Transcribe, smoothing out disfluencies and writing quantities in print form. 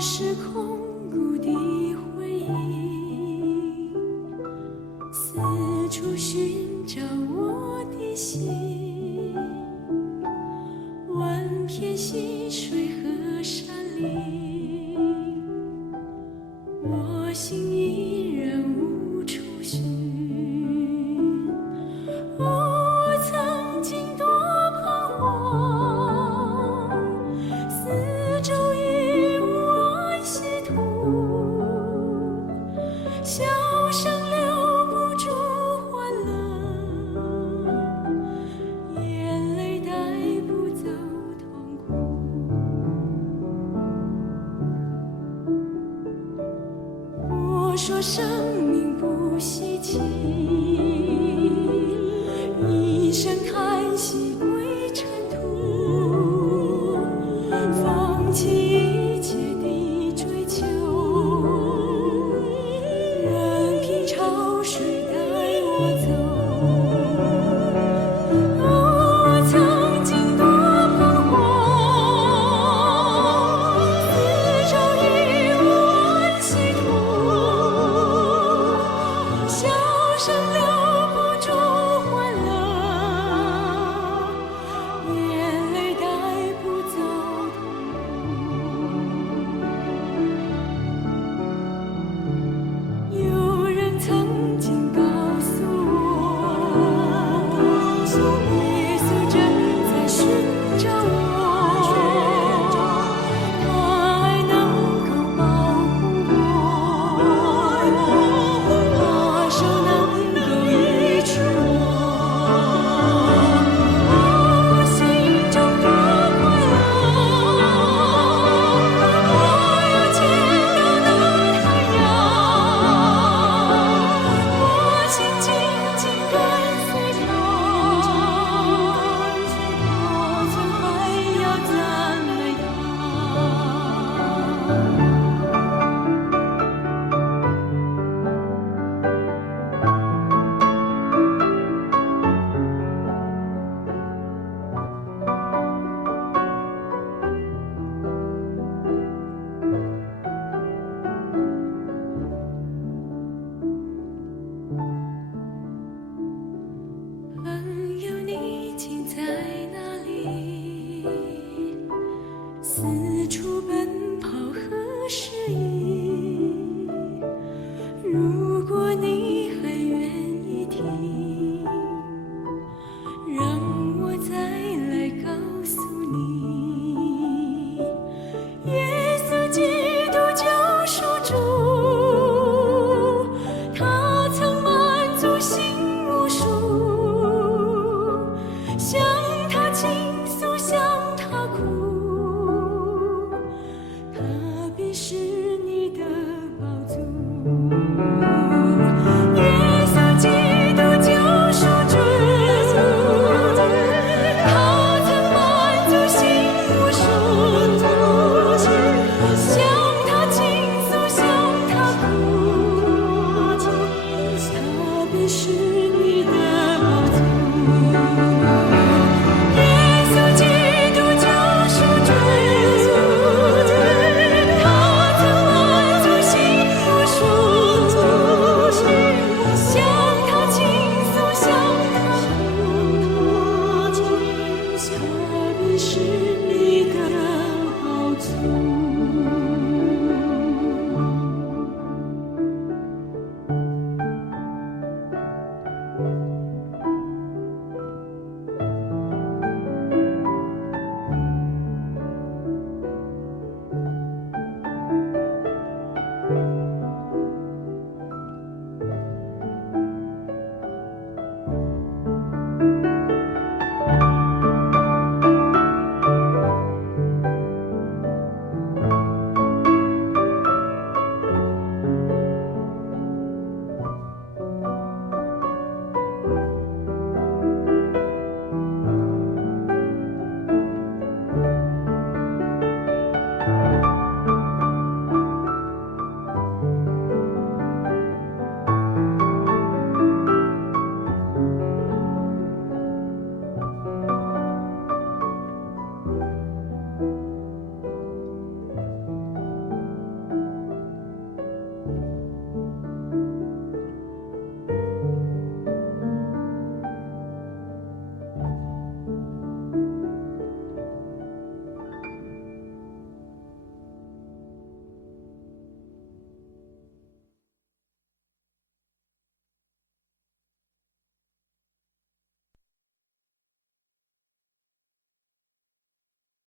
是空谷的回忆，四处寻找我的心，万片溪水和山林，我心依然无处寻。我曾经多彷徨，四周已无安息土，笑声留不住欢乐，眼泪带不走痛苦。我说生命不稀奇，一声叹息归尘土，放弃一切的追求，任凭潮水带我走。我曾经多彷徨，四周已无安息土，笑声留不住欢乐，眼泪带不走痛苦。有人曾经告诉我，耶稣正在寻找我，他爱能够保护我，他手能够医治我，我心中多快乐，我有见到那太阳，我心紧紧跟随他，我曾还要赞美朋友，你竟在哪里？四处奔跑何时已？